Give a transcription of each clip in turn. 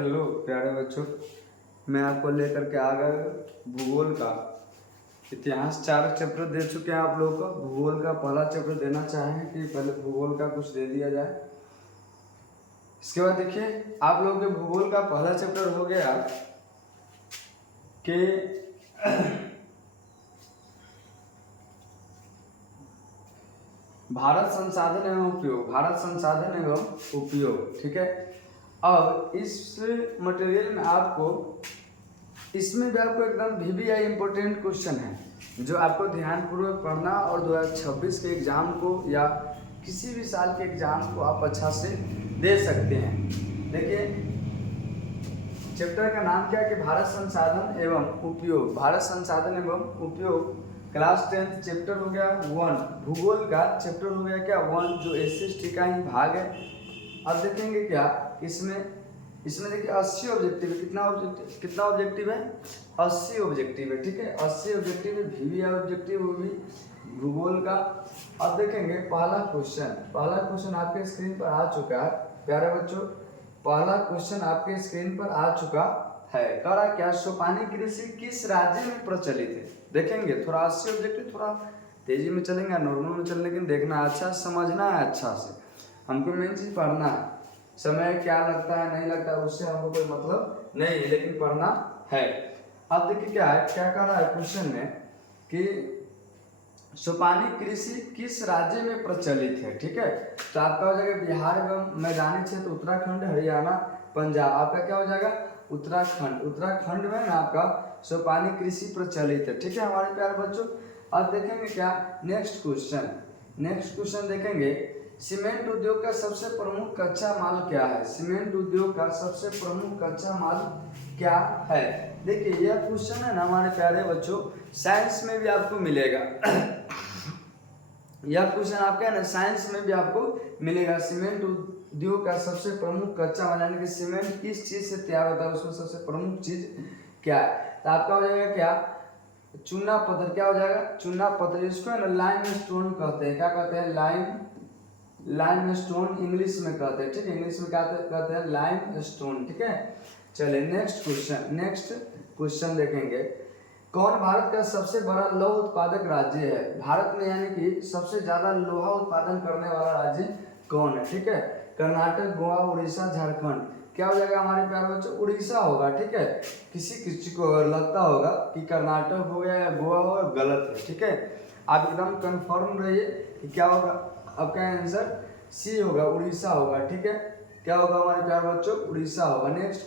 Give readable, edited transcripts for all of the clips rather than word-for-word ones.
Hello प्यारे बच्चों, मैं आपको लेकर के आ गया भूगोल का इतिहास। 4 चैप्टर दे चुके हैं आप लोगों को। भूगोल का पहला चैप्टर देना चाहें कि पहले भूगोल का कुछ दे दिया जाए। इसके बाद देखिए आप लोगों के भूगोल का पहला चैप्टर हो गया कि भारत संसाधन एवं उपयोग। भारत संसाधन एवं उपयोग, ठीक है। अब इस मटेरियल में आपको, इसमें भी आपको एकदम VBI इम्पोर्टेंट क्वेश्चन है जो आपको ध्यानपूर्वक पढ़ना और 2026 के एग्ज़ाम को या किसी भी साल के एग्ज़ाम को आप अच्छा से दे सकते हैं। देखिए चैप्टर का नाम क्या है कि भारत संसाधन एवं उपयोग। भारत संसाधन एवं उपयोग क्लास 10th चैप्टर हो गया 1। भूगोल का चैप्टर हो गया क्या 1, जो SC/ST का ही भाग है। अब देखेंगे क्या इसमें देखिए 80 ऑब्जेक्टिव है। कितना ऑब्जेक्टिव है? 80 ऑब्जेक्टिव है, ठीक है। 80 ऑब्जेक्टिव है, VBI ऑब्जेक्टिव होगी भूगोल का। अब देखेंगे पहला क्वेश्चन आपके स्क्रीन पर आ चुका है प्यारे बच्चों। पहला क्वेश्चन आपके स्क्रीन पर आ चुका है। कह रहा क्या, सोपानी कृषि किस राज्य में प्रचलित है? देखेंगे थोड़ा 80 ऑब्जेक्टिव, थोड़ा तेजी में चलेंगे, नॉर्मल में चलें, लेकिन देखना अच्छा, समझना है अच्छा से। हमको मेन चीज पढ़ना है। समय क्या लगता है नहीं लगता है उससे हमको कोई मतलब नहीं है, लेकिन पढ़ना है। अब देखिए क्या है, क्या कह रहा है क्वेश्चन में कि सोपानी कृषि किस राज्य में प्रचलित है, ठीक है। तो आपका हो जाएगा बिहार एवं मैदानी क्षेत्र उत्तराखंड, हरियाणा, पंजाब। आपका क्या हो जाएगा उत्तराखंड में ना आपका सोपानी कृषि प्रचलित है, ठीक है हमारे प्यारे बच्चों। अब देखेंगे क्या नेक्स्ट क्वेश्चन देखेंगे, सीमेंट उद्योग का सबसे प्रमुख कच्चा माल क्या है? सीमेंट उद्योग का सबसे प्रमुख कच्चा माल क्या है? देखिए यह क्वेश्चन है ना हमारे प्यारे बच्चों, साइंस में भी आपको मिलेगा। यह क्वेश्चन आपका है ना साइंस में भी आपको मिलेगा। सीमेंट उद्योग का सबसे प्रमुख कच्चा माल, यानी कि सीमेंट किस चीज से तैयार होता है, उसमें सबसे प्रमुख चीज क्या है? तो आपका हो जाएगा क्या, चूना पत्थर। क्या हो जाएगा? चूना पत्थर। इसको है ना लाइमस्टोन कहते हैं। क्या कहते हैं? लाइमस्टोन इंग्लिश में कहते हैं, ठीक है। इंग्लिश में क्या कहते हैं? लाइमस्टोन, ठीक है। चलिए नेक्स्ट क्वेश्चन देखेंगे, कौन भारत का सबसे बड़ा लौह उत्पादक राज्य है? भारत में यानी कि सबसे ज्यादा लोहा उत्पादन करने वाला राज्य कौन है, ठीक है। कर्नाटक, गोवा, उड़ीसा, झारखंड। क्या हो जाएगा हमारे प्यारे बच्चों? उड़ीसा होगा, ठीक है। किसी को अगर लगता होगा कि कर्नाटक हो गया या गोवा होगा, गलत है, ठीक है। आप एकदम कंफर्म रहिए कि क्या होगा आपका आंसर, सी होगा, उड़ीसा होगा, ठीक है। क्या होगा हमारे प्यारे बच्चों? उड़ीसा होगा। नेक्स्ट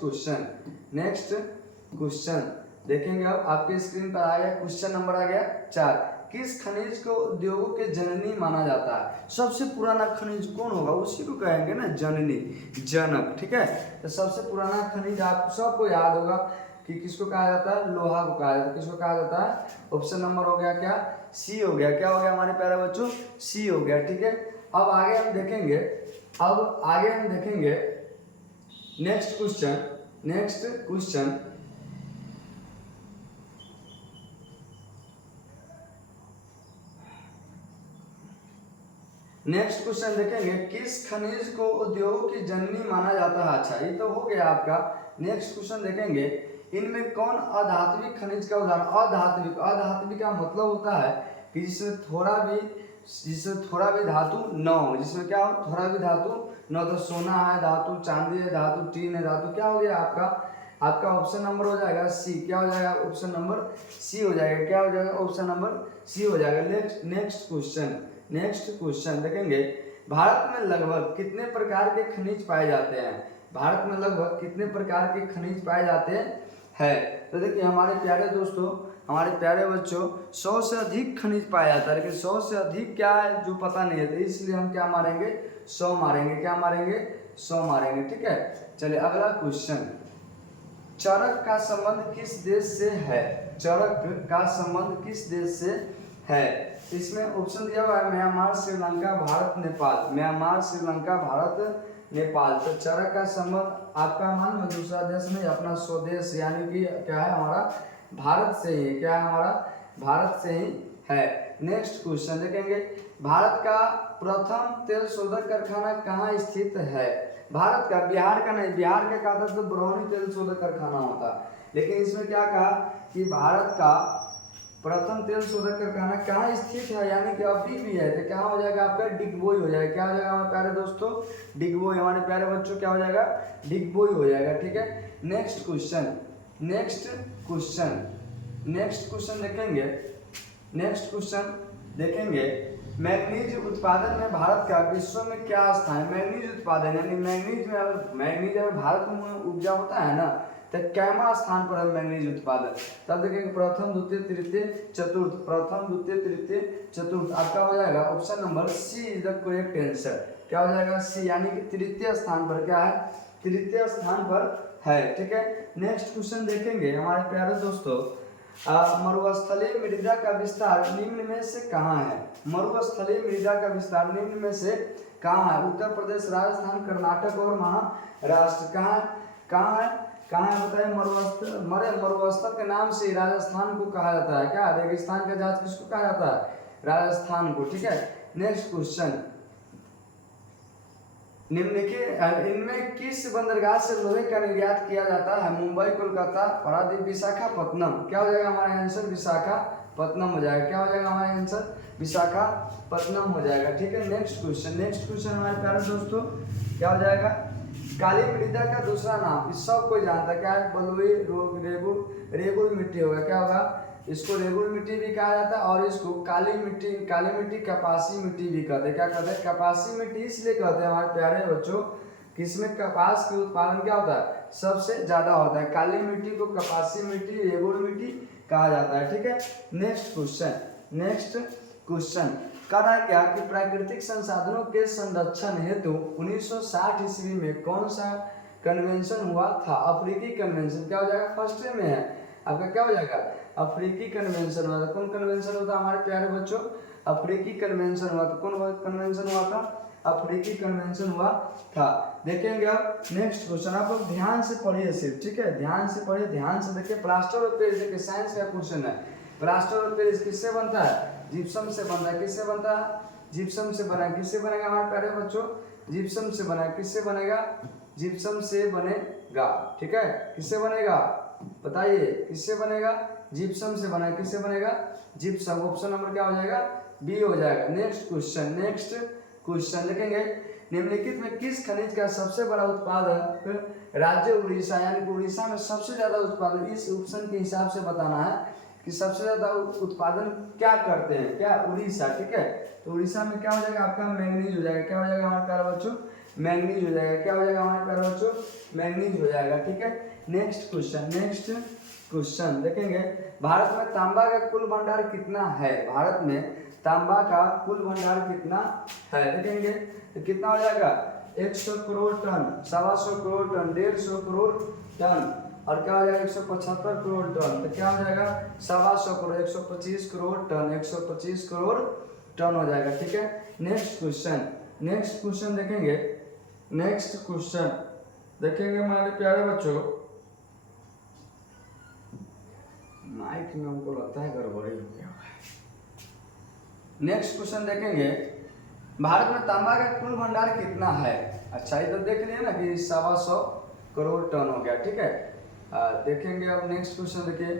क्वेश्चन देखेंगे। अब आपके स्क्रीन पर आ गया क्वेश्चन नंबर आ गया 4। किस खनिज को उद्योगों के जननी माना जाता है? सबसे पुराना खनिज कौन होगा? उसी को कहेंगे ना जननी, जनक, ठीक है। तो सबसे पुराना खनिज आप सबको याद होगा कि किसको कहा जाता है? लोहा को कहा जाता है। किसको कहा जाता है? ऑप्शन नंबर हो गया क्या, सी हो गया। क्या हो गया हमारे प्यारे बच्चों? सी हो गया, ठीक है। अब आगे हम देखेंगे नेक्स्ट क्वेश्चन देखेंगे, किस खनिज को उद्योगों की जननी माना जाता है? अच्छा ये तो हो गया आपका। नेक्स्ट क्वेश्चन देखेंगे, इनमें कौन अधात्विक खनिज का उदाहरण? अधात्विक का मतलब होता है कि जिसमें थोड़ा भी धातु न हो। जिसमें क्या हो? थोड़ा भी धातु न, तो सोना है धातु, चांदी है धातु, टीन है धातु। क्या हो गया आपका ऑप्शन नंबर हो जाएगा सी। क्या हो जाएगा? ऑप्शन नंबर सी हो जाएगा। क्या हो जाएगा? ऑप्शन नंबर सी हो जाएगा। नेक्स्ट क्वेश्चन देखेंगे, भारत में लगभग कितने प्रकार के खनिज पाए जाते हैं? भारत में लगभग कितने प्रकार के खनिज पाए जाते हैं? तो देखिए हमारे प्यारे दोस्तों, हमारे प्यारे बच्चों, 100 से अधिक खनिज पाया जाता है, लेकिन 100 से अधिक क्या है जो पता नहीं है, तो इसलिए हम क्या मारेंगे? 100 मारेंगे। क्या मारेंगे? 100 मारेंगे, ठीक है। चलिए अगला क्वेश्चन, चरक का संबंध किस देश से है? चरक का संबंध किस देश से है? इसमें ऑप्शन दिया हुआ है म्यांमार, श्रीलंका, भारत, नेपाल। म्यांमार, श्रीलंका, भारत, नेपाल। तो चरक का संबंध आपका मान में दूसरा देश नहीं, अपना स्वदेश यानी कि क्या है हमारा भारत से ही। क्या है हमारा? भारत से ही है। नेक्स्ट क्वेश्चन देखेंगे, भारत का प्रथम तेल शोधक कारखाना कहाँ स्थित है? भारत का, बिहार का नहीं। बिहार का कहा था तो बरौनी तेल शोधक कारखाना होता, लेकिन इसमें क्या कहा कि भारत का प्रथम तेल शोधक कारखाना कहाँ स्थित है, यानी कि अभी भी है, तो क्या हो जाएगा आपका डिगबोई हो जाएगा। क्या हो जाएगा हमारे प्यारे दोस्तों? डिगबोई। हमारे प्यारे बच्चों क्या हो जाएगा? डिगबोई हो जाएगा। ठीक है, नेक्स्ट क्वेश्चन देखेंगे। मैग्नीज उत्पादन में भारत का विश्व में क्या स्थान है? मैग्नीज उत्पादन यानी मैग्नीज अगर भारत में उपजा होता है ना, तो कैमा स्थान पर है मैग्नीज उत्पादन? तब देखेंगे प्रथम, द्वितीय, तृतीय, चतुर्थ। प्रथम, द्वितीय, तृतीय, चतुर्थ। आपका हो जाएगा option number C is the correct answer. क्या हो जाएगा? सी, यानी कि तृतीय स्थान पर क्या है? तृतीय स्थान पर है। ठीक है, नेक्स्ट क्वेश्चन देखेंगे हमारे प्यारे दोस्तों। मरुस्थलीय मृदा का विस्तार निम्न में से कहाँ है? मरुस्थलीय मृदा का विस्तार निम्न में से कहाँ है? उत्तर प्रदेश, राजस्थान, कर्नाटक और महाराष्ट्र। कहाँ है बताइए? मरुस्थल के नाम से राजस्थान को कहा जाता है। क्या? रेगिस्तान का जहाज किसको कहा जाता है? राजस्थान को। ठीक है, नेक्स्ट क्वेश्चन। निम्नलिखित इनमें किस बंदरगाह से लोहे का निर्यात किया जाता है? मुंबई, कोलकाता, पारादीप, विशाखापत्तनम। क्या हो जाएगा हमारा आंसर? विशाखापत्तनम हो जाएगा। क्या हो जाएगा हमारा आंसर? विशाखापत्तनम हो जाएगा। ठीक है, नेक्स्ट क्वेश्चन हमारे प्यारे दोस्तों क्या हो जाएगा? काली मृदा का दूसरा नाम, इस सब कोई जानता है? क्या है? बलुई, रेगुल मिट्टी होगा। क्या होगा? इसको रेगुल मिट्टी भी कहा जाता है और इसको काली मिट्टी कपासी मिट्टी भी कहते हैं। क्या कहते हैं? कपासी मिट्टी इसलिए कहते हैं हमारे प्यारे बच्चों कि इसमें कपास की उत्पादन क्या होता है? सबसे ज्यादा होता है। काली मिट्टी को कपासी मिट्टी, रेगुल मिट्टी कहा जाता है। ठीक है, नेक्स्ट क्वेश्चन कह रहा है क्या कि प्राकृतिक संसाधनों के संरक्षण हेतु 1960 ईस्वी में कौन सा कन्वेंशन हुआ था? अफ्रीकी कन्वेंशन। क्या हो जाएगा? फर्स्ट में है आपका। क्या हो जाएगा? अफ्रीकी कन्वेंशन हुआ था। कौन कन्वेंशन होता है हमारे प्यारे बच्चों? अफ्रीकी कन्वेंशन हुआ था। कौन कन्वेंशन हुआ था? अफ्रीकी कन्वेंशन हुआ था। देखेंगे अब नेक्स्ट क्वेश्चन। आप लोग ध्यान से पढ़िए सिर्फ। ठीक है, ध्यान से पढ़िए, ध्यान से देखिए। प्लास्टर ऑफ पेरिस, देखिए साइंस का क्वेश्चन है। प्लास्टर ऑफ पेरिस किससे बनता है? जिप्सम से बनता है। किससे बनता है? जिप्सम से बना। किससे बनेगा हमारे प्यारे बच्चों? जिप्सम से बना। किससे बनेगा? जिप्सम से बनेगा। ठीक है, किससे बनेगा बताइए? किससे बनेगा? जिप्सम से बना। किससे बनेगा? जिप्सम। ऑप्शन नंबर क्या हो जाएगा? बी हो जाएगा। नेक्स्ट क्वेश्चन देखेंगे। निम्नलिखित में किस खनिज का सबसे बड़ा उत्पादक राज्य उड़ीसा, यानी कि उड़ीसा में सबसे ज्यादा उत्पादन? इस ऑप्शन के हिसाब से बताना है कि सबसे ज्यादा उत्पादन क्या करते हैं? क्या? उड़ीसा। ठीक है, तो उड़ीसा में क्या हो जाएगा आपका? मैंगनीज हो जाएगा। क्या हो जाएगा हमारे प्यारे बच्चों? मैंगनीज हो जाएगा। क्या हो जाएगा हमारे प्यारे बच्चों? मैंगनीज हो जाएगा। ठीक है, नेक्स्ट क्वेश्चन देखेंगे। भारत में तांबा का कुल भंडार कितना है? भारत में तांबा का कुल भंडार कितना है? देखेंगे तो कितना हो जाएगा? 100 crore ton, 125 crore ton, 150 crore ton, और क्या हो जाएगा? 175 करोड़ टन। तो क्या हो जाएगा? 125 करोड़, 125 करोड़ टन, 125 करोड़ टन हो जाएगा। ठीक है, नेक्स्ट क्वेश्चन देखेंगे हमारे प्यारे बच्चों। माइक में हमको लगता है गड़बड़ी हो गया है। नेक्स्ट क्वेश्चन देखेंगे। भारत में तांबा का कुल भंडार कितना है? अच्छा, ये तो देख लिया ना कि 125 करोड़ टन हो गया। ठीक है, देखेंगे अब नेक्स्ट क्वेश्चन देखिए।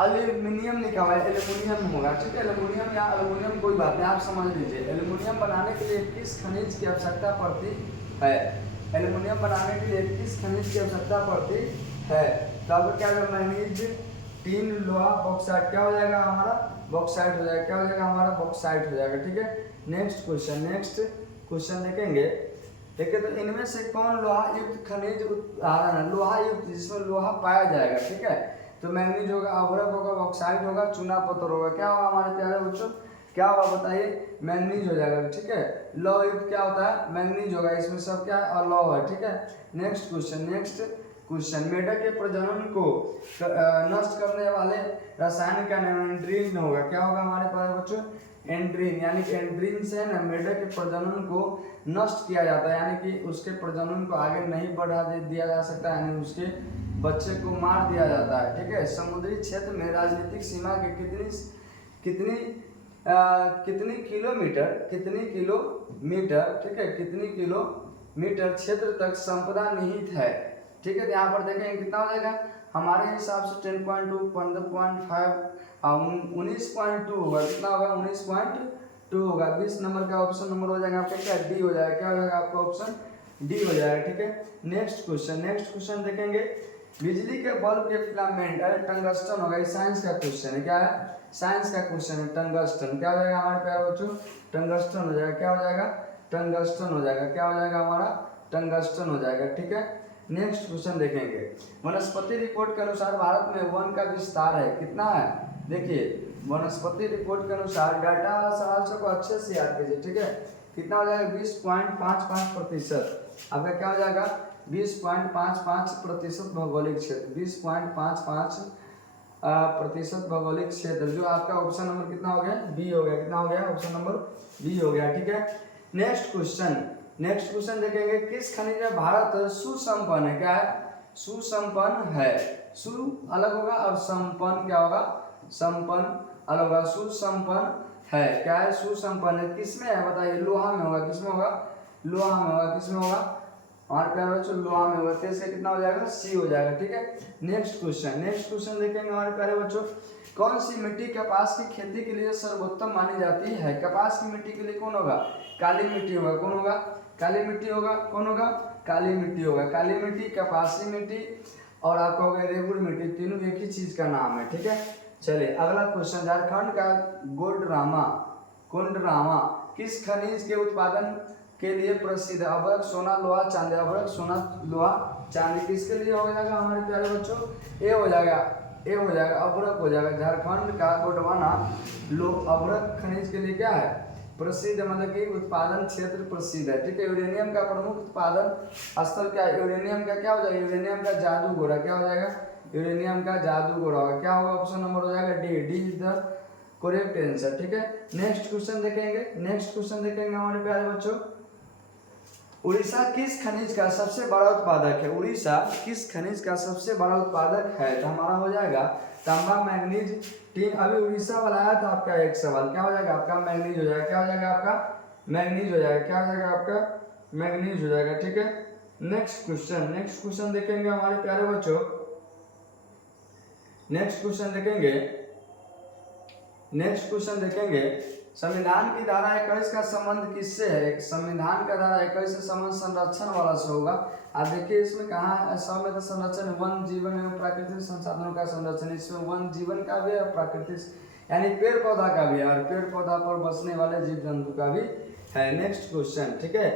एल्यूमिनियम लिखा हुआ है, एल्यूमिनियम होगा। ठीक है, एल्यूमिनियम या एल्यूमिनियम कोई बात नहीं, आप समझ लीजिए। एल्यूमिनियम बनाने के लिए किस खनिज की आवश्यकता पड़ती है? एल्यूमिनियम बनाने के लिए किस खनिज की आवश्यकता पड़ती है? तो आपको क्या होगा? मैग्नीज, टीन, लोहा, बॉक्साइट। क्या हो जाएगा हमारा? बॉक्साइट हो जाएगा। क्या हो जाएगा हमारा? बॉक्साइट हो जाएगा। ठीक है, नेक्स्ट क्वेश्चन देखेंगे। देखिए तो इनमें से कौन लोहा युक्त खनिज लोहा युक्त जिसमें लोहा पाया जाएगा? ठीक है, तो मैग्नीज होगा, अभ्रक होगा, बॉक्साइट होगा, चूना पत्थर होगा। क्या होगा हमारे प्यारे बच्चों? क्या होगा बताइए? मैग्नीज हो जाएगा। ठीक है, लौह युक्त क्या होता है? मैग्नीज होगा। इसमें सब क्या है? और लौह है। ठीक है, नेक्स्ट क्वेश्चन मेढक के प्रजनन को नष्ट करने वाले रसायन का नाम एंड्रीन होगा। क्या होगा हमारे प्यारे बच्चों? एंड्रीन, यानी कि एंड्रीन से ना मेढक के प्रजनन को नष्ट किया जाता है, यानी कि उसके प्रजनन को आगे नहीं बढ़ा दिया जा सकता, यानी उसके बच्चे को मार दिया जाता है। ठीक है, समुद्री क्षेत्र में राजनीतिक सीमा के कितनी कितनी किलोमीटर, ठीक है, कितनी किलोमीटर क्षेत्र तक संपदा निहित है, ठीक है। तो यहाँ पर देखेंगे कितना हो जाएगा, हमारे हिसाब से 10.2, 15.5, 19.2 होगा, कितना होगा 19.2 होगा। 20 नंबर का ऑप्शन नंबर हो जाएगा आपका क्या, डी हो जाएगा, क्या हो जाएगा आपका ऑप्शन डी हो जाएगा, ठीक है। नेक्स्ट क्वेश्चन देखेंगे, बिजली के बल्ब के फिलामेंट, अरे टंगस्टन होगा, ये साइंस का क्वेश्चन है, क्या है, साइंस का क्वेश्चन है। टंगस्टन क्या हो जाएगा हमारे प्यारे बच्चों, टंगस्टन हो जाएगा, क्या हो जाएगा, टंगस्टन हो जाएगा, क्या हो जाएगा हमारा, टंगस्टन हो जाएगा, ठीक है। नेक्स्ट क्वेश्चन देखेंगे, वनस्पति रिपोर्ट के अनुसार भारत में वन का विस्तार है, कितना है, देखिए वनस्पति रिपोर्ट के अनुसार, डाटा सवाल को अच्छे से याद कीजिए, ठीक है। कितना हो जाएगा 20.55%, आपका क्या हो जाएगा 20.55% भौगोलिक क्षेत्र, 20.55% भौगोलिक क्षेत्र, जो आपका ऑप्शन नंबर कितना हो गया, बी हो गया, कितना हो गया, ऑप्शन नंबर बी हो गया, ठीक है। नेक्स्ट क्वेश्चन देखेंगे, किस खनिज में भारत सुसंपन्न है, क्या है, सुसंपन्न है, सु अलग होगा और संपन्न क्या होगा, संपन्न अलग होगा, सुसंपन्न है, क्या है, सुसंपन्न है, किसमें है बताइए, लोहा में होगा, किसमें होगा, लोहा में होगा, किसमें होगा, हमारे प्यारे बच्चों लोहा में होगा, तो इसका कितना हो जाएगा, सी हो जाएगा, ठीक है। नेक्स्ट क्वेश्चन देखेंगे हमारे प्यारे बच्चों, कौन सी मिट्टी कपास की खेती के लिए सर्वोत्तम मानी जाती है, कपास की मिट्टी के लिए कौन होगा, काली मिट्टी होगा, कौन होगा, काली मिट्टी होगा, कौन होगा, काली मिट्टी होगा, काली मिट्टी, कपासी मिट्टी और आपका होगा रेगुड़ मिट्टी, तीनों एक ही चीज का नाम है, ठीक है। चलिए अगला क्वेश्चन, झारखंड का गोंडरामा किस खनिज के उत्पादन के लिए प्रसिद्ध है, अभ्रक, सोना, लोहा, चांदी, अभ्रक, सोना, लोहा, चांदी, किसके लिए हो जाएगा हमारे प्यारे बच्चों, ए हो जाएगा, अभ्रक हो जाएगा। झारखंड का गोंडवाना अभ्रक खनिज के लिए क्या है, प्रसिद्ध, मतलब कि उत्पादन क्षेत्र प्रसिद्ध है, ठीक है। यूरेनियम का प्रमुख उत्पादन स्थल क्या है, यूरेनियम का क्या हो जाएगा, यूरेनियम का जादूगोरा, क्या हो जाएगा, यूरेनियम का जादूगोरा होगा, क्या होगा, ऑप्शन नंबर हो जाएगा D, D is the correct answer, ठीक है। नेक्स्ट क्वेश्चन देखेंगे हमारे प्यारे बच्चों, उड़ीसा किस खनिज का सबसे बड़ा उत्पादक है, उड़ीसा किस खनिज का सबसे बड़ा उत्पादक है, तो हमारा हो जाएगा तांबा, मैग्नीज, टीन। अभी उड़ीसा वाला आया था आपका एक सवाल, क्या हो जाएगा आपका, मैग्नीज हो जाएगा, क्या हो जाएगा आपका, मैग्नीज हो जाएगा, क्या हो जाएगा आपका, मैग्नीज हो जाएगा, ठीक है। नेक्स्ट क्वेश्चन देखेंगे हमारे प्यारे बच्चों, नेक्स्ट क्वेश्चन देखेंगे, संविधान की धारा 21 का संबंध किससे है, संविधान का धारा 21 से संबंध संरक्षण वाला से होगा। आप देखिए इसमें कहाँ है, तो संरक्षण, वन जीवन एवं प्राकृतिक संसाधनों का संरक्षण, इसमें वन जीवन का भी है, प्राकृतिक यानी पेड़ पौधा का भी है, और पेड़ पौधा पर बसने वाले जीव जंतु का भी है। नेक्स्ट क्वेश्चन, ठीक है,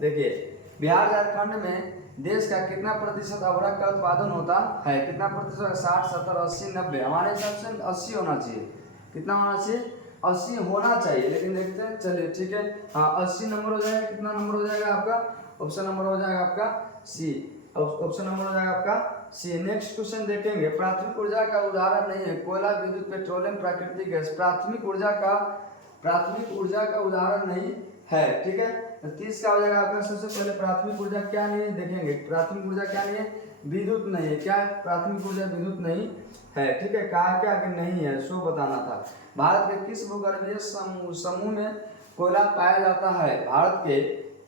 देखिए बिहार झारखंड में देश का कितना प्रतिशत अभ्रक का उत्पादन होता है, कितना प्रतिशत, 60, 70, 80, 90, हमारे हिसाब से 80 होना चाहिए, कितना होना चाहिए, 80 होना चाहिए, लेकिन देखते हैं, चलिए ठीक है, हाँ 80 नंबर हो जाएगा, कितना नंबर हो जाएगा आपका, ऑप्शन नंबर हो जाएगा आपका सी, ऑप्शन नंबर हो जाएगा आपका सी। नेक्स्ट क्वेश्चन देखेंगे, प्राथमिक ऊर्जा का उदाहरण नहीं है, कोयला, विद्युत, पेट्रोलियम, प्राकृतिक गैस, प्राथमिक ऊर्जा का उदाहरण नहीं है, ठीक है। 30 का हो जाएगा आपका, सबसे पहले प्राथमिक ऊर्जा क्या नहीं है देखेंगे, प्राथमिक ऊर्जा क्या नहीं है, विद्युत नहीं है, क्या है, प्राथमिक ऊर्जा विद्युत नहीं है, ठीक है। कहा क्या कि नहीं है, सो बताना था। भारत के किस भूगर्भीय समूह में कोयला पाया जाता है, भारत के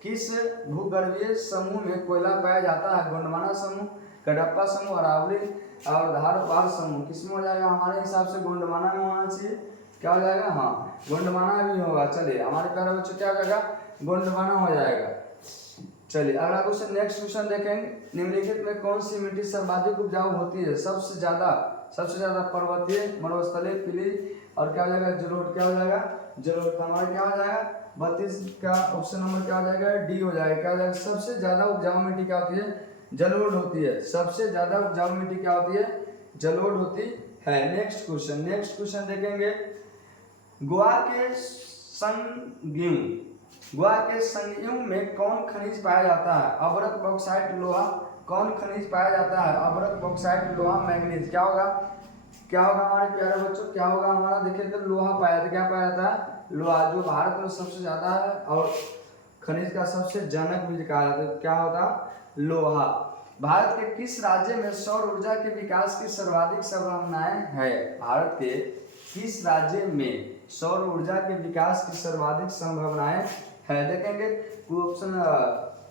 किस भूगर्भीय समूह में कोयला पाया जाता है, गोंडवाना समूह, कडप्पा समूह, अरावली और धारवाड़ समूह, किसमें हो जाएगा, हमारे हिसाब से गोंडवाना में होना चाहिए, क्या हो जाएगा, हाँ गोंडवाना भी होगा। चलिए हमारे प्यारे बच्चों क्या हो जाएगा, गोंडवाना हो जाएगा। चलिए अगला क्वेश्चन, नेक्स्ट क्वेश्चन देखेंगे, निम्नलिखित में कौन सी मिट्टी सर्वाधिक उपजाऊ होती है, सबसे ज्यादा पर्वतीय, मरुस्थलीय, पीली और क्या हो जाएगा, जलोढ़, क्या हो जाएगा, जलोढ़, हमारा क्या हो जाएगा 32 का ऑप्शन नंबर क्या हो जाएगा, डी हो जाएगा, क्या हो जाएगा, सबसे ज्यादा उपजाऊ मिट्टी क्या होती है, जलोढ़ होती है, सबसे ज्यादा उपजाऊ मिट्टी क्या होती है, जलोढ़ होती है। नेक्स्ट क्वेश्चन देखेंगे, गोवा के संगीयु में कौन खनिज पाया जाता है, अभ्रक, बॉक्साइट, लोहा, कौन खनिज पाया जाता है, अभ्रक, बॉक्साइट, लोहा, मैग्नीज, क्या होगा हमारे प्यारे बच्चों, क्या होगा हमारा, देखिए तो लोहा पाया जाता, क्या पाया जाता है, लोहा, जो भारत में सबसे ज्यादा है और खनिज का सबसे जनक भी कहा जाता है, क्या होता, लोहा। भारत के किस राज्य में सौर ऊर्जा के विकास की सर्वाधिक संभावनाएं है, भारत के किस राज्य में सौर ऊर्जा के विकास की सर्वाधिक संभावनाएं है। देखेंगे ऑप्शन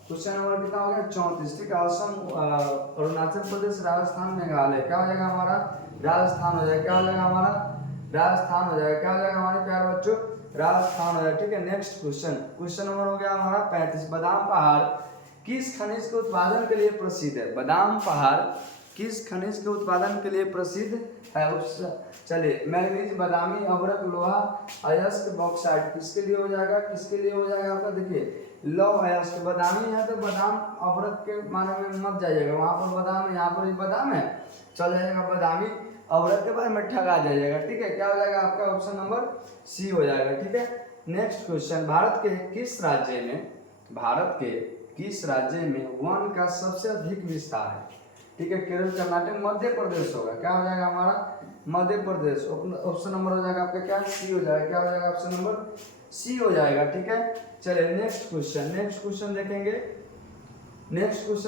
क्वेश्चन नंबर कितना हो गया 34, ठीक है। असम, अरुणाचल प्रदेश, राजस्थान, मेघालय, क्या हो जाएगा हमारा राजस्थान हो जाएगा, क्या हो जाएगा हमारा राजस्थान हो जाएगा, क्या हो जाएगा हमारे प्यारे बच्चों राजस्थान हो जाएगा, ठीक है। नेक्स्ट क्वेश्चन, क्वेश्चन नंबर हो गया हमारा 35, बादाम पहाड़ किस खनिज के उत्पादन के लिए प्रसिद्ध है। बादाम पहाड़ किस खनिज के उत्पादन के लिए प्रसिद्ध है। चलिए मैग्नीज, बादामी, अभ्रक, लोहा, अयस्क, बॉक्साइट, किसके लिए हो जाएगा, किसके लिए हो जाएगा आपका, देखिए लौह अयस्क। बादामी है तो बादाम अभ्रक के माने में मत जाइएगा, वहां पर बादाम है, यहाँ पर भी बादाम है, चल जाएगा बादामी, अभ्रक के बाद में ठगा जाइएगा, ठीक है। क्या हो जाएगा आपका ऑप्शन नंबर सी हो जाएगा, ठीक है। नेक्स्ट क्वेश्चन, भारत के किस राज्य में वन का सबसे अधिक विस्तार है, ठीक है। केरल, कर्नाटक, मध्य प्रदेश होगा, क्या हो जाएगा हमारा मध्य प्रदेश। ऑप्शन नंबर हो जाएगा आपका क्या सी हो जाएगा, क्या हो जाएगा ऑप्शन नंबर सी हो जाएगा, ठीक है। चलिए नेक्स्ट क्वेश्चन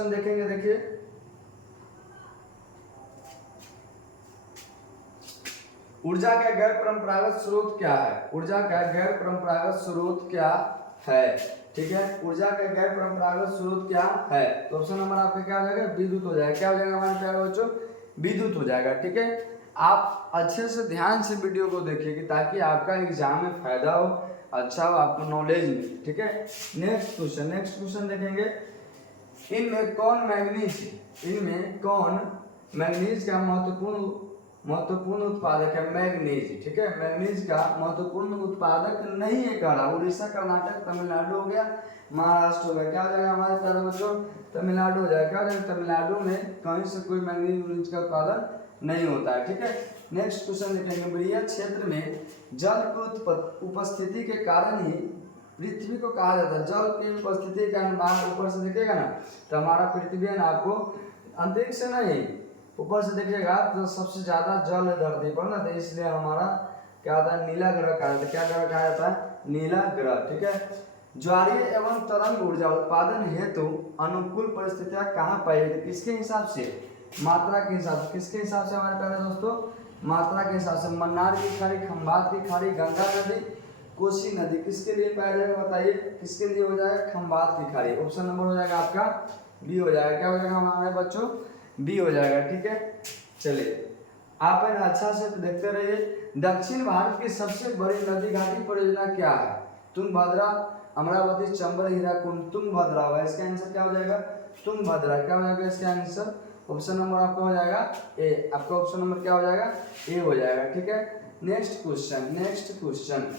देखेंगे, देखिए ऊर्जा का गैर परंपरागत स्रोत क्या है। ऊर्जा का गैर परंपरागत स्रोत क्या है, ठीक है। ऊर्जा का गैर परंपरागत स्रोत क्या है, तो ऑप्शन नंबर आपका क्या हो जाएगा विद्युत हो जाएगा, क्या हो जाएगा हमारे प्यारे बच्चों विद्युत हो जाएगा, ठीक है। आप अच्छे से ध्यान से वीडियो को देखिए कि ताकि आपका एग्जाम में फायदा हो, अच्छा हो, आपको नॉलेज मिले, ठीक है। नेक्स्ट क्वेश्चन देखेंगे, इनमें कौन मैग्नीज का महत्वपूर्ण उत्पादक है। मैग्नीज, ठीक है, मैग्नीज का महत्वपूर्ण उत्पादक नहीं है कह रहा। उड़ीसा, कर्नाटक, तमिलनाडु हो गया, महाराष्ट्र हो गया, क्या हो जाएगा हमारे प्यारे बच्चों तमिलनाडु हो जाएगा, क्या हो जाएगा तमिलनाडु में कहीं से कोई मैग्नीज का उत्पादन नहीं होता है, ठीक है। नेक्स्ट क्वेश्चन देखेंगे, बृहद क्षेत्र में जल की उपस्थिति के कारण ही पृथ्वी को कहा जाता है। जल की उपस्थिति के कारण ऊपर से देखिएगा ना तो हमारा पृथ्वी है ना, आपको अंतरिक्ष से नहीं ऊपर से देखिएगा तो सबसे ज्यादा जल है धरती पर ना, तो इसलिए हमारा क्या होता है नीला ग्रह कहा जाता है। क्या ग्रह कहा जाता है नीला ग्रह, ठीक है। ज्वारीय एवं तरंग ऊर्जा उत्पादन हेतु अनुकूल परिस्थितियां कहाँ पाई जाती है, किसके हिसाब से मात्रा के हिसाब से, किसके हिसाब से हमारे प्यारे दोस्तों मात्रा के हिसाब से। मन्नार की खाड़ी, खंभात की खाड़ी, गंगा नदी, कोसी नदी, किसके लिए पाया जाएगा बताइए, किसके लिए हो जाएगा खंभात की खाड़ी। ऑप्शन नंबर हो जाएगा आपका बी हो जाएगा, क्या हो जाएगा हमारे बच्चों बी हो जाएगा, ठीक है। चलिए आप है अच्छा से देखते रहिए। दक्षिण भारत की सबसे बड़ी नदी घाटी परियोजना क्या है। तुंगभद्रा, अमरावती, चंबल, हीराकुंड, तुंगभद्रा होगा इसका आंसर, क्या हो जाएगा तुंगभद्रा, क्या हो जाएगा इसका आंसर। ऑप्शन नंबर आपका हो जाएगा ए, आपका ऑप्शन नंबर क्या हो जाएगा ए हो जाएगा, ठीक है। नेक्स्ट क्वेश्चन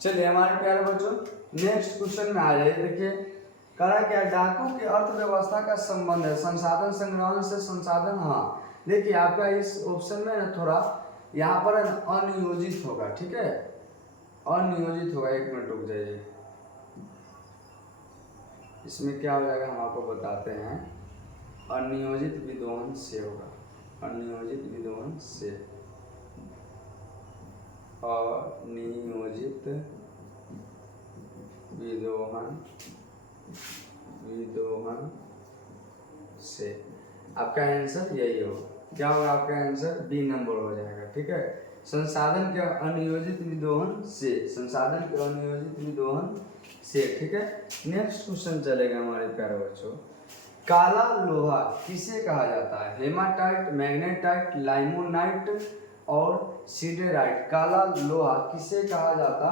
चलिए हमारे प्यारे बच्चों नेक्स्ट क्वेश्चन में आ जाइए। देखिए करा क्या, डाकू की अर्थव्यवस्था का संबंध है संसाधन संग्रहण से संसाधन। हाँ देखिए आपका इस ऑप्शन में ना थोड़ा यहाँ पर अनियोजित होगा, ठीक है, अनियोजित होगा। एक मिनट रुक जाइए, इसमें क्या हो जाएगा हम आपको बताते हैं। अनियोजित विद्वान से होगा, अनियोजित विद्वान से, अनियोजित विद्रोहन से आपका आंसर यही होगा। क्या होगा आपका आंसर बी नंबर हो जाएगा, ठीक है। संसाधन के अनियोजित विद्रोहन से, संसाधन के अनियोजित विद्रोहन से, ठीक है। नेक्स्ट क्वेश्चन चलेगा हमारे प्यारे बच्चों, काला लोहा किसे कहा जाता है। हेमाटाइट, मैग्नेटाइट, लाइमोनाइट और सीडेराइट। काला लोहा किसे कहा जाता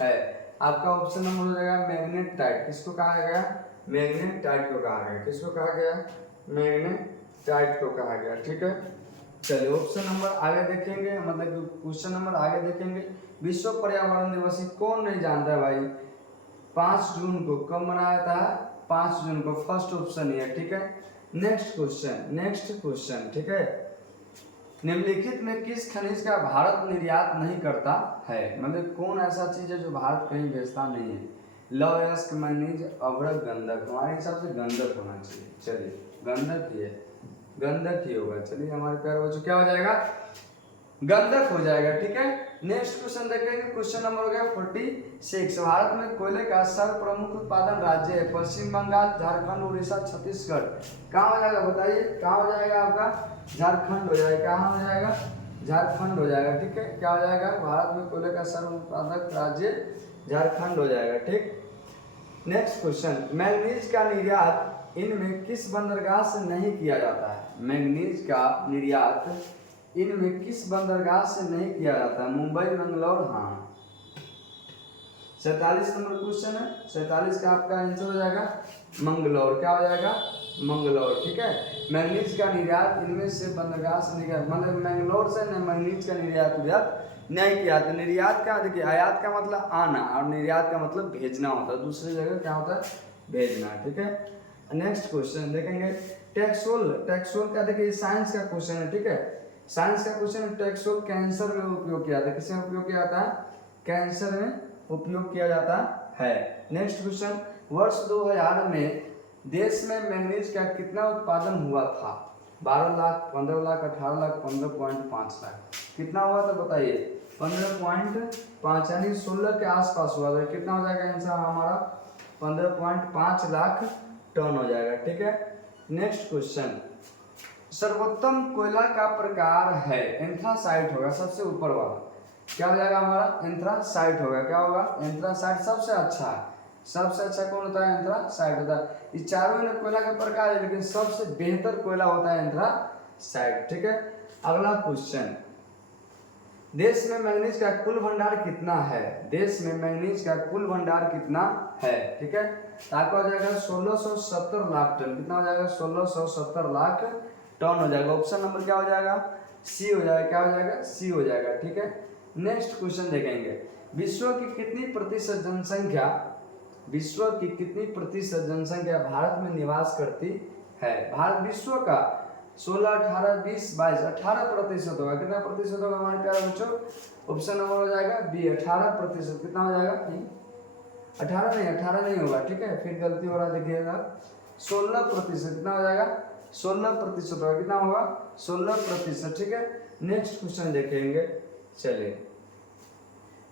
है। आपका ऑप्शन नंबर हो जाएगा मैग्नेटाइट। किसको कहा गया मैग्नेटाइट को कहा गया, किसको कहा गया मैग्नेटाइट को कहा गया, ठीक है। चलिए ऑप्शन नंबर आगे देखेंगे, मतलब क्वेश्चन नंबर आगे देखेंगे। विश्व पर्यावरण दिवस कौन नहीं जानता है भाई, 5 जून को कब मनाया था 5 जून को, फर्स्ट ऑप्शन ही है, ठीक है। नेक्स्ट क्वेश्चन, ठीक है। निम्नलिखित में किस खनिज का भारत निर्यात नहीं करता है, मतलब कौन ऐसा चीज है जो भारत कहीं बेचता नहीं है। लौह अयस्क, मैग्नीज, अभ्रक, गंधक। हमारे हिसाब से गंधक होना चाहिए, चलिए गंधक ही है, गंधक ही होगा। चलिए हमारे प्यारे बच्चों क्या हो जाएगा गंधक हो जाएगा, ठीक है। नेक्स्ट क्वेश्चन देखेंगे, क्वेश्चन नंबर हो गया 46। भारत में कोयले का सर्व प्रमुख उत्पादन राज्य है पश्चिम बंगाल, झारखंड, उड़ीसा, छत्तीसगढ़। कहाँ हो जाएगा बताइए, कहाँ हो जाएगा आपका, झारखंड हो जाएगा। कहाँ हो जाएगा, झारखंड हो जाएगा, ठीक है। क्या हो जाएगा, भारत में कोयले का सर्व उत्पादक राज्य झारखंड हो जाएगा, ठीक। नेक्स्ट क्वेश्चन, मैंगनीज का निर्यात इनमें किस बंदरगाह से नहीं किया जाता है। मैंगनीज का निर्यात इनमें किस बंदरगाह से नहीं किया जाता है, मुंबई, मंगलौर। हाँ, 47 नंबर क्वेश्चन है। 47 का आपका आंसर हो जाएगा मंगलौर। क्या हो जाएगा, मंगलौर, ठीक है। मैंगनीज का निर्यात इनमें से बंदरगाह से नहीं किया, मतलब मंगलौर से मैंगनीज का निर्यात नहीं किया। तो निर्यात का देखिए, आयात का मतलब आना और निर्यात का मतलब भेजना होता है, दूसरी जगह क्या होता है, भेजना, ठीक है। नेक्स्ट क्वेश्चन देखेंगे, टेक्सोल का देखिए साइंस का क्वेश्चन है, ठीक है। साइंस का क्वेश्चन, टेक्सोल कैंसर में उपयोग किया जाता है। किसमें उपयोग किया जाता है, कैंसर में उपयोग किया जाता है। नेक्स्ट क्वेश्चन, वर्ष 2000 में देश में मैंगनीज का कितना उत्पादन हुआ था। 12 लाख, 15 लाख, 18 लाख, 15.5 लाख। कितना हुआ था बताइए, 15.5 यानी 16 के आसपास हुआ था। कितना हो जाएगा आंसर हमारा, 15.5 लाख टन हो जाएगा, ठीक है। नेक्स्ट क्वेश्चन, सर्वोत्तम कोयला का प्रकार है, एंथ्रासाइट होगा सबसे ऊपर वाला। क्या हो जाएगा हमारा, एंथ्रासाइट होगा। क्या होगा, एंथ्रासाइट सबसे अच्छा है। सबसे अच्छा कौन होता है, एंथ्रासाइट होता है। ये चारों ने कोयला का प्रकार है, लेकिन सबसे बेहतर कोयला होता है एंथ्रासाइट, ठीक है। अगला क्वेश्चन, देश में मैंगनीज का कुल भंडार कितना है। देश में मैंगनीज का कुल भंडार कितना है, ठीक है। आपका हो जाएगा 1670 लाख टन। कितना हो जाएगा, 1670 लाख टन हो जाएगा। ऑप्शन नंबर क्या हो जाएगा, सी हो जाएगा। क्या हो जाएगा, सी हो जाएगा, ठीक है। नेक्स्ट क्वेश्चन देखेंगे, विश्व की कितनी प्रतिशत जनसंख्या, विश्व की कितनी प्रतिशत जनसंख्या भारत में निवास करती है। भारत विश्व का 16, 18, 20, 22, 18% होगा। कितना प्रतिशत होगा हमारे प्यारे बच्चों, ऑप्शन नंबर हो जाएगा बी, 18%। कितना हो जाएगा, 18 नहीं होगा, ठीक है, फिर गलती हो रहा है, देखिएगा 16%। कितना हो जाएगा, 16% होगा। कितना होगा, 16%, ठीक है। नेक्स्ट क्वेश्चन देखेंगे, चलिए,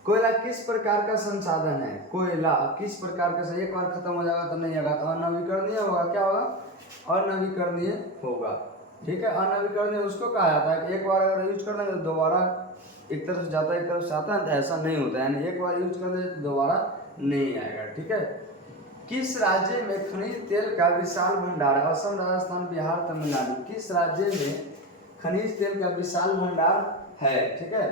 कोयला किस प्रकार का संसाधन है। कोयला किस प्रकार का, एक बार खत्म हो जाएगा तो नहीं होगा, तो अनवीकरणीय होगा। क्या होगा, अनवीकरणीय होगा, ठीक है। अनवीकरणीय उसको कहा जाता है कि एक बार अगर यूज कर लेंगे तो दोबारा एक तरफ से जाता है एक तरफ से आता है, तो ऐसा नहीं होता है, यानी एक बार यूज कर लेंगे तो दोबारा नहीं आएगा, ठीक है। किस राज्य में खनिज तेल का विशाल भंडार है। असम, राजस्थान, बिहार, तमिलनाडु। किस राज्य में खनिज तेल का विशाल भंडार है, ठीक है।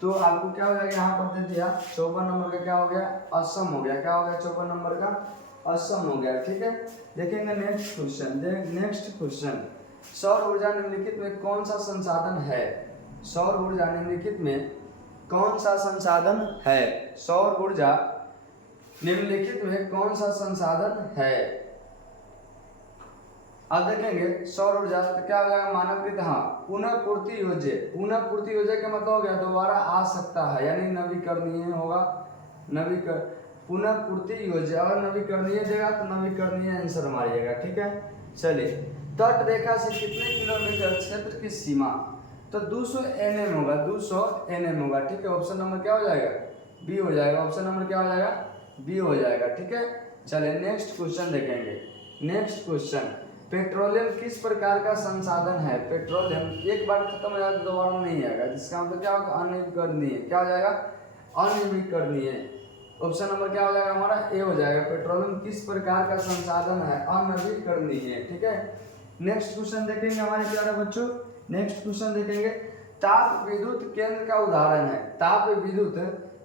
तो आपको क्या हो जाएगा, यहाँ पर दे दिया 54 नंबर का क्या हो गया, असम हो गया। क्या हो गया, 54 नंबर का असम हो गया, ठीक है। देखेंगे नेक्स्ट क्वेश्चन, नेक्स्ट क्वेश्चन, सौर ऊर्जा निम्नलिखित में कौन सा संसाधन है। सौर ऊर्जा निम्नलिखित में कौन सा संसाधन है। सौर ऊर्जा निम्नलिखित में कौन सा संसाधन है। अब देखेंगे सौर ऊर्जा तो क्या हो जाएगा, मानवकृत। हाँ, पुनः पूर्ति योज्य। पुनः पूर्ति योज्य का मतलब हो गया दोबारा आ सकता है, यानी नवीकरणीय होगा। पुनः पूर्ति योज्य, और नवीकरणीय देगा तो नवीकरणीय आंसर मारिएगा, ठीक है। चलिए, तट रेखा से कितने किलोमीटर क्षेत्र की सीमा, तो 200 nm होगा। 200 nm होगा, ठीक है। ऑप्शन नंबर क्या हो जाएगा, बी हो जाएगा। ऑप्शन नंबर क्या हो जाएगा, बी हो जाएगा, ठीक है। चलिए नेक्स्ट क्वेश्चन देखेंगे। नेक्स्ट क्वेश्चन, पेट्रोलियम किस प्रकार का संसाधन है। पेट्रोलियम एक बार खत्म हो जाएगा तो दोबारा नहीं आएगा, जिसका मतलब क्या होगा, अनवीकरणीय। क्या हो जाएगा, अनवीकरणीय। ऑप्शन नंबर क्या हो जाएगा हमारा, ए हो जाएगा। पेट्रोलियम किस प्रकार का संसाधन है, अनवीकरणीय, ठीक है। नेक्स्ट क्वेश्चन देखेंगे हमारे प्यारे बच्चों। नेक्स्ट क्वेश्चन देखेंगे, ताप विद्युत केंद्र का उदाहरण है। ताप विद्युत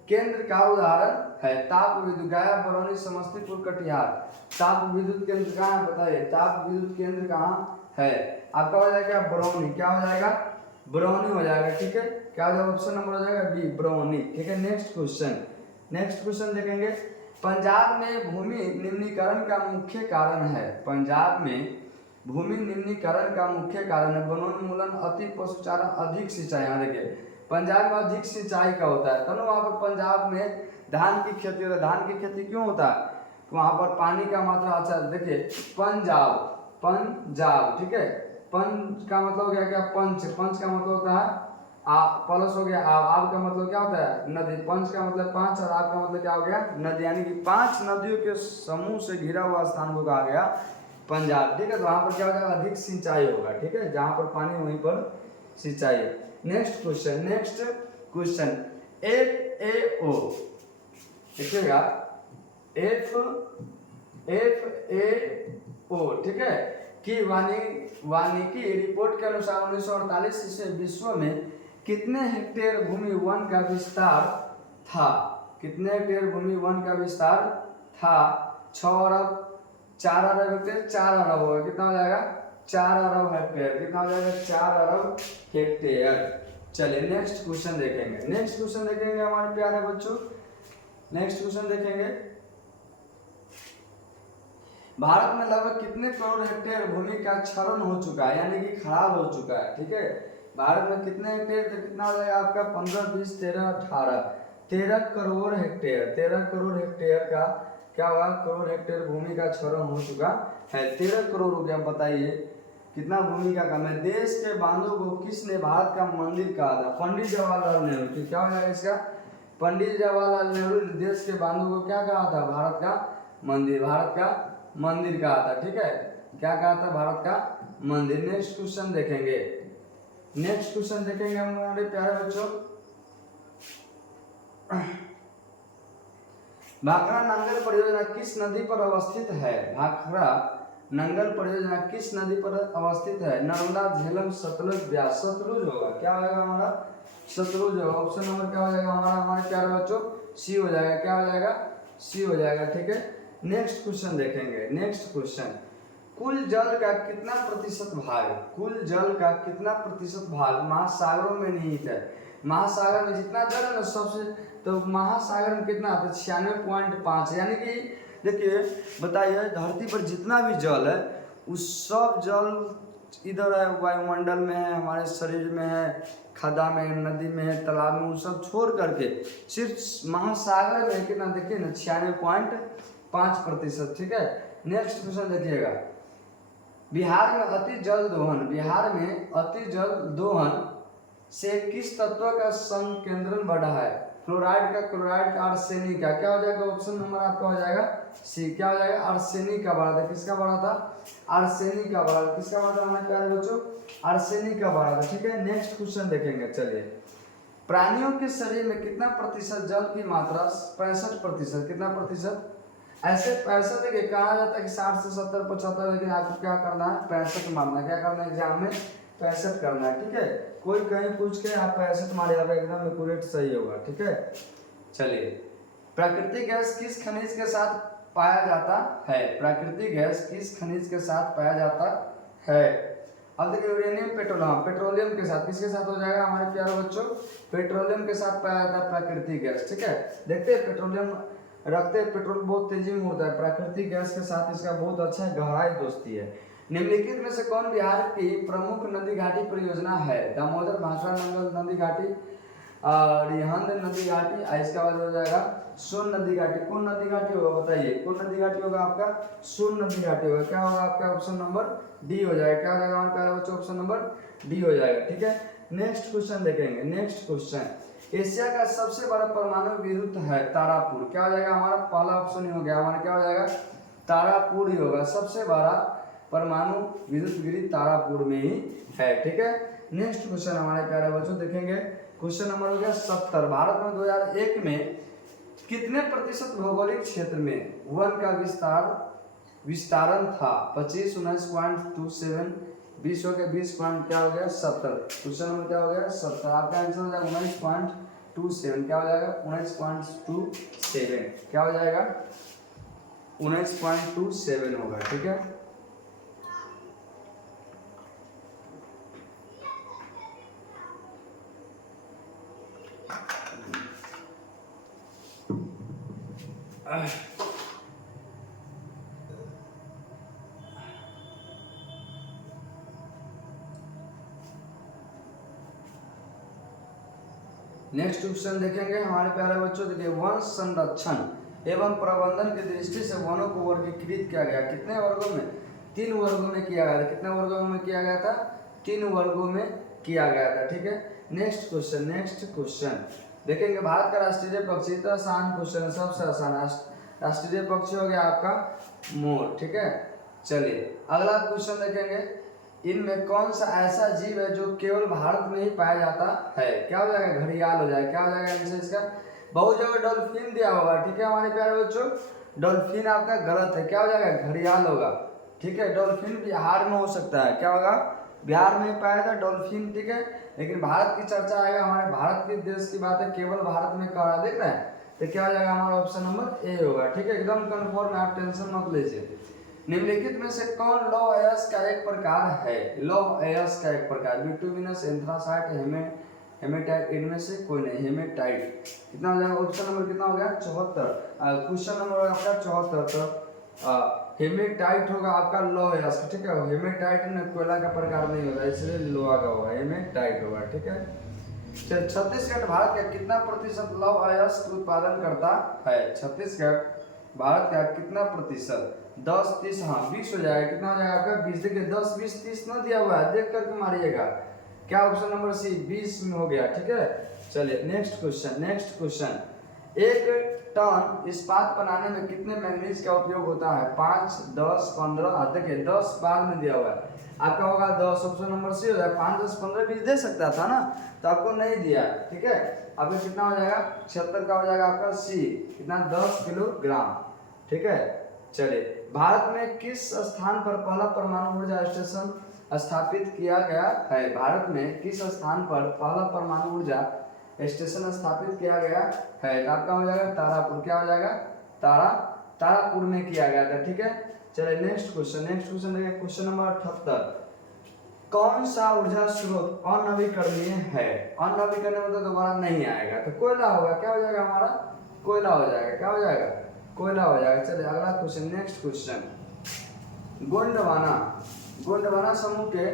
केंद्र का उदाहरण है। ताप विद्युत, गया, बरौनी, समस्तीपुर, कटिहार। ताप विद्युत केंद्र कहाँ है बताइए, ताप विद्युत केंद्र कहाँ है। आपका हो जाएगा बरौनी। क्या हो जाएगा, बरौनी हो जाएगा, ठीक है। क्या हो जाएगा, ऑप्शन नंबर हो जाएगा बी, बरौनी, ठीक है। नेक्स्ट क्वेश्चन, नेक्स्ट क्वेश्चन देखेंगे, पंजाब में भूमि निम्नीकरण का मुख्य कारण है। पंजाब में भूमि निम्नीकरण का मुख्य कारण है वनोन्मूलन, अति पशुचारण, अधिक सिंचाई। यहाँ देखिए पंजाब में अधिक सिंचाई का होता है, तो ना वहाँ पर पंजाब में धान की खेती होता है। धान की खेती क्यों होता है, वहाँ पर पानी का मात्रा अच्छा है। देखिए पंजाब, पंजाब, ठीक है। पंज का मतलब हो गया क्या, पंच, पंच का मतलब होता है प्लस हो गया आब का मतलब क्या होता है नदी, पंच का मतलब 5 और आब का मतलब क्या हो गया नदी, यानी कि 5 नदियों के समूह से घिरा हुआ स्थान को कहा गया पंजाब। ठीक है, तो वहाँ पर क्या होगा अधिक सिंचाई होगा। ठीक है, जहाँ पर पानी वहीं पर सिंचाई। नेक्स्ट क्वेश्चन FAO देखिएगा FAO ठीक है कि वानिकी रिपोर्ट के अनुसार 1948 ईस्वी विश्व में कितने हेक्टेयर भूमि वन का विस्तार था? कितने हेक्टेयर भूमि वन का विस्तार था? 6 अरब 4 अरब हेक्टेयर, 4 अरब होगा, कितना हो जाएगा 4 अरब हेक्टेयर, कितना हो जाएगा 4 अरब हेक्टेयर। चलिए नेक्स्ट क्वेश्चन देखेंगे हमारे प्यारे बच्चों। नेक्स्ट क्वेश्चन देखेंगे, भारत में लगभग कितने करोड़ हेक्टेयर भूमि का क्षरण हो चुका है, यानी कि खराब हो चुका है। ठीक है, भारत में कितने हेक्टेयर, तो कितना हो जाएगा आपका 15, 20, 13, 18, 13 करोड़ हेक्टेयर। 13 करोड़ हेक्टेयर का क्या हुआ, करोड़ हेक्टेयर भूमि का क्षरण हो चुका है। 13 करोड़ हो गया। बताइए कितना भूमि का कम है। देश के बांधों को किसने भारत का मंदिर कहा था? पंडित जवाहरलाल नेहरू। क्या हो जाएगा इसका, पंडित जवाहरलाल नेहरू देश के बांधों को क्या कहा था? भारत का मंदिर कहा था। ठीक है, क्या कहा था? भारत का मंदिर। नेक्स्ट क्वेश्चन देखेंगे हमारे प्यारे बच्चों। भाखड़ा नंगल परियोजना किस नदी पर अवस्थित है? भाखड़ा नंगल परियोजना किस नदी पर अवस्थित है? नर्मदा, झेलम, सतलुज, ब्यास। सतलुज होगा। क्या होगा हमारा? सतलुज होगा। ऑप्शन नंबर क्या हो जाएगा हमारा हमारे प्यारे बच्चों? सी हो जाएगा। क्या हो जाएगा? सी हो जाएगा। ठीक है, नेक्स्ट क्वेश्चन देखेंगे। नेक्स्ट क्वेश्चन, कुल जल का कितना प्रतिशत भाग, कुल जल का कितना प्रतिशत भाग महासागरों में निहित है? महासागर में जितना जल है ना सबसे, तो महासागर में कितना आता है? 96.5। यानी कि देखिए बताइए धरती पर जितना भी जल है उस सब जल इधर है, वायुमंडल में है, हमारे शरीर में है, खदा में, नदी में है, तालाब में, वो सब छोड़ करके सिर्फ महासागर में कितना देखिए ना 96.5%। ठीक है, नेक्स्ट क्वेश्चन देखिएगा, बिहार में अति जल दोहन से किस तत्व का संकेंद्रण बढ़ा है? फ्लोराइड का, क्लोराइड का, आर्सेनिक का। क्या हो जाएगा? ऑप्शन नंबर आपका हो जाएगा सी। क्या हो जाएगा? आर्सेनिक का बढ़ा था। किसका बढ़ा था? आर्सेनिक का बढ़ा था। किसका बढ़ा था हमारे प्यारे बच्चों? आर्सेनिक का बढ़ा था। ठीक है, नेक्स्ट क्वेश्चन देखेंगे। चलिए, प्राणियों के शरीर में कितना प्रतिशत जल की मात्रा? 65%। कितना प्रतिशत? ऐसे 65 देखिए कहा जाता है कि 60 से 70, 75, लेकिन आपको क्या करना है? 65 मारना। क्या करना है? एग्जाम में 65 करना है। ठीक है, कोई कहीं पूछ के आप 65 मारे, आप एकदम एक्यूरेट सही होगा। ठीक है, चलिए, प्राकृतिक गैस किस खनिज के साथ पाया जाता है? प्राकृतिक गैस किस खनिज के साथ पाया जाता है? अब देखिए यूरेनियम, पेट्रोलियम के साथ। किसके साथ हो जाएगा हमारे प्यारे बच्चों? पेट्रोलियम के साथ पाया जाता है प्राकृतिक गैस। ठीक है, देखते हैं पेट्रोलियम रखते हैं, पेट्रोल बहुत तेजी में उड़ता है, प्राकृतिक गैस के साथ इसका बहुत अच्छा गहराई दोस्ती है। निम्नलिखित में से कौन बिहार की प्रमुख नदी घाटी परियोजना है? दामोदर, भाखड़ा नंगल नदी घाटी, रिहंद नदी घाटी, इसका बाद हो जाएगा सोन नदी घाटी। कौन नदी घाटी होगा बताइए? कौन नदी घाटी होगा आपका? सोन नदी घाटी होगा। क्या होगा आपका? ऑप्शन नंबर डी हो जाएगा। क्या हो जाएगा हमारे प्यारे बच्चों? ऑप्शन नंबर डी हो जाएगा। ठीक है, नेक्स्ट क्वेश्चन देखेंगे। नेक्स्ट क्वेश्चन, एशिया का सबसे बड़ा परमाणु विद्युत है तारापुर। क्या हो जाएगा हमारा? पहला ऑप्शन ही हो गया हमारा। क्या हो जाएगा? तारापुर ही होगा। सबसे बड़ा परमाणु विद्युत ग्रिड तारापुर में ही है। ठीक है, नेक्स्ट क्वेश्चन हमारे प्यारे बच्चों देखेंगे। क्वेश्चन नंबर हो गया 70, भारत में 2001 में कितने प्रतिशत भौगोलिक क्षेत्र में वन का विस्तारण था? 25, 19.27, 20 हो गया, 20 पॉइंट क्या हो गया 70। क्वेश्चन नंबर क्या हो गया 70। आपका आंसर हो जाएगा 19.27। क्या हो जाएगा 19.27। क्या हो जाएगा 19.27 होगा। ठीक है, नेक्स्ट क्वेश्चन देखेंगे हमारे प्यारे बच्चों। देखिए, वन संरक्षण एवं प्रबंधन की दृष्टि से वनों को वर्गीकृत किया गया कितने वर्गों में? 3 वर्गों में किया गया था। कितने वर्गों में किया गया था? 3 वर्गों में किया गया था। ठीक है, नेक्स्ट क्वेश्चन देखेंगे। भारत का राष्ट्रीय पक्षी, तो आसान क्वेश्चन है, सबसे आसान। राष्ट्रीय पक्षी हो गया आपका मोर, ठीक है। चलिए अगला क्वेश्चन देखेंगे, इनमें कौन सा ऐसा जीव है जो केवल भारत में ही पाया जाता है? क्या हो जाएगा? घड़ियाल हो जाएगा। क्या हो जाएगा आंसर इसका? बहुत जगह डॉल्फिन दिया होगा, ठीक है हमारे प्यारे बच्चों, डॉल्फिन आपका गलत है। क्या हो जाएगा? घड़ियाल होगा, ठीक है। डॉल्फिन बिहार में हो सकता है, क्या होगा? बिहार में पाया था डॉल्फिन, ठीक है। लेकिन भारत की चर्चा आएगा, हमारे भारत के देश की बात है, केवल भारत में कहा, देख रहे हैं, तो क्या हो जाएगा? हमारा ऑप्शन नंबर ए होगा, ठीक है। एकदम कन्फर्म है, आप टेंशन मत लीजिए। निम्नलिखित में से कौन लौह का एक प्रकार है? लौह का एक प्रकार, बिटुमिनस, एंथ्रासाइट, हेमेटाइट, इनमें से कोई नहीं। हेमेटाइट कितना हो जाएगा? ऑप्शन नंबर कितना हो गया? 74। क्वेश्चन नंबर आपका 74। तो हेमेटाइट होगा आपका लौह, ठीक है। हेमेटाइट में कोयला का प्रकार नहीं होगा, इसलिए लोहा का होगा, हेमेटाइट होगा, ठीक है। छत्तीसगढ़ भारत का कितना प्रतिशत लौह अयस्क उत्पादन करता है? छत्तीसगढ़ भारत का कितना प्रतिशत? 10, 30, हाँ 20 हो जाएगा। कितना हो जाएगा आपका? 20। देखिए 10, 20, 30 ना दिया हुआ है, देख करके मारिएगा। क्या ऑप्शन नंबर सी 20 में हो गया, ठीक है। चलिए नेक्स्ट क्वेश्चन, एक टन इस्पात बनाने में कितने मैंगनीज का उपयोग होता है? 5, 10, 15। देखिए 10 बाद में दिया हुआ है, आपका होगा 10, ऑप्शन नंबर सी हो जाएगा। 5, 10, 15, 20 दे सकता था ना, तो आपको नहीं दिया, ठीक है। अब कितना हो जाएगा? 76 का हो जाएगा आपका सी, कितना? 10 किलोग्राम, ठीक है। चलिए भारत में किस स्थान पर पहला परमाणु ऊर्जा स्टेशन स्थापित किया गया है? भारत में किस स्थान पर पहला परमाणु ऊर्जा स्टेशन स्थापित किया गया है? तो आपका हो जाएगा तारापुर। क्या हो जाएगा? तारापुर में किया गया था, ठीक है। चलिए नेक्स्ट क्वेश्चन देखिए, क्वेश्चन नंबर 78। कौन सा ऊर्जा स्रोत अनवीकरणीय है? अनवीकरणीय मतलब दोबारा नहीं आएगा, तो कोयला होगा। क्या हो जाएगा? हमारा कोयला हो जाएगा। क्या हो जाएगा? कोयला हो जाएगा। चलिए अगला क्वेश्चन, नेक्स्ट क्वेश्चन, गोंडवाना समूह के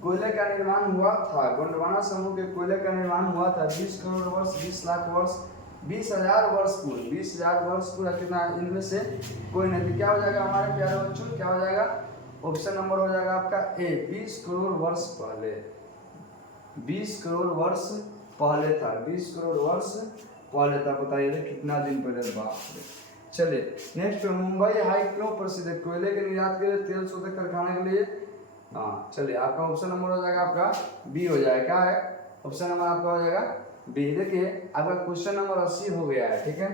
कोयले का निर्माण हुआ था। गोंडवाना समूह के कोयले का निर्माण हुआ था 20 करोड़ वर्ष, 20 लाख वर्ष, 20,000 वर्ष पूर्व। 20,000 वर्ष पूरा कितना? इनमें से कोई नहीं। क्या हो जाएगा हमारे प्यारे बच्चों? क्या हो जाएगा? ऑप्शन नंबर हो जाएगा आपका ए, 20 करोड़ वर्ष पहले। 20 करोड़ वर्ष पहले था, 20 करोड़ वर्ष पहले था। बताइए कितना दिन पहले? बाप रे। चलिए नेक्स्ट, मुंबई हाई क्यों प्रसिद्ध है? कोयले के निर्यात के लिए, तेल शोधक कारखाने के लिए। हाँ चलिए आपका ऑप्शन नंबर हो जाएगा आपका बी हो जाएगा। क्या है ऑप्शन नंबर आपका? हो जाएगा बी। देखिए आपका क्वेश्चन नंबर 80 हो गया है, ठीक है।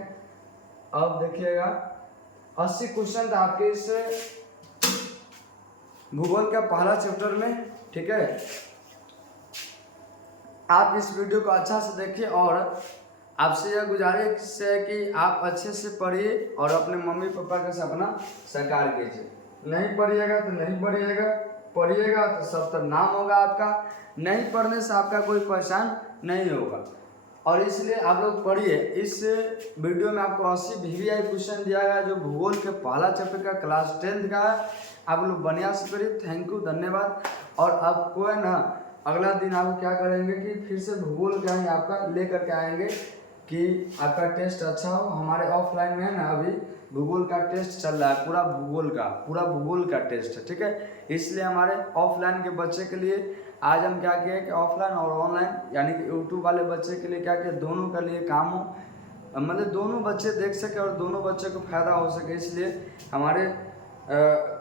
अब देखिएगा 80 क्वेश्चन था आपके इस भूगोल का पहला चैप्टर में, ठीक है। आप इस वीडियो को अच्छा से देखिए और आपसे यह गुजारिश है कि आप अच्छे से पढ़िए और अपने मम्मी पापा का सपना साकार कीजिए। नहीं पढ़िएगा तो नहीं पढ़िएगा, पढ़िएगा तो सब तर नाम होगा आपका। नहीं पढ़ने से आपका कोई पहचान नहीं होगा, और इसलिए आप लोग पढ़िए। इस वीडियो में आपको 80 VVI क्वेश्चन दिया गया जो भूगोल के पहला चैप्टर का क्लास 10th का है। आप लोग बढ़िया से करिए। थैंक यू, धन्यवाद। और आपको है ना अगला दिन आप क्या करेंगे कि फिर से भूगोल का ही आपका ले करके आएंगे कि आपका टेस्ट अच्छा हो। हमारे ऑफलाइन में है ना अभी भूगोल का टेस्ट चल रहा है, पूरा भूगोल का टेस्ट है, ठीक है। इसलिए हमारे ऑफलाइन के बच्चे के लिए आज हम क्या किए कि ऑफलाइन और ऑनलाइन यानी कि यूट्यूब वाले बच्चे के लिए क्या किया, दोनों के लिए काम हो, मतलब दोनों बच्चे देख सके और दोनों बच्चे को फायदा हो सके। इसलिए हमारे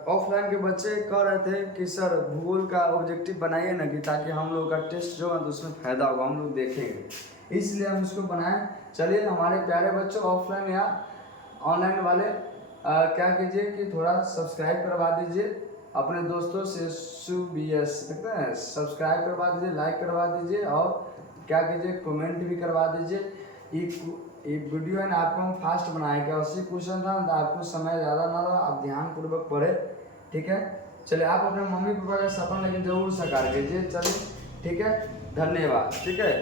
ऑफलाइन के बच्चे कह रहे थे कि सर भूगोल का ऑब्जेक्टिव बनाइए ना, कि ताकि हम लोग का टेस्ट जो है तो उसमें फ़ायदा होगा, हम लोग देखेंगे, इसलिए हम इसको बनाएं। चलिए हमारे प्यारे बच्चों ऑफलाइन या ऑनलाइन वाले क्या कीजिए कि थोड़ा सब्सक्राइब करवा दीजिए अपने दोस्तों से। BS देखते हैं, सब्सक्राइब करवा दीजिए, लाइक करवा दीजिए और क्या कीजिए कमेंट भी करवा दीजिए। एक वीडियो है ना आपको हम फास्ट बनाएंगे। 80 क्वेश्चन था तो आपको समय ज़्यादा ना लगा, आप ध्यानपूर्वक पढ़े, ठीक है। चलिए आप अपने मम्मी पापा का सपना लेकिन जरूर साकार कीजिए। चलिए ठीक है, धन्यवाद, ठीक है।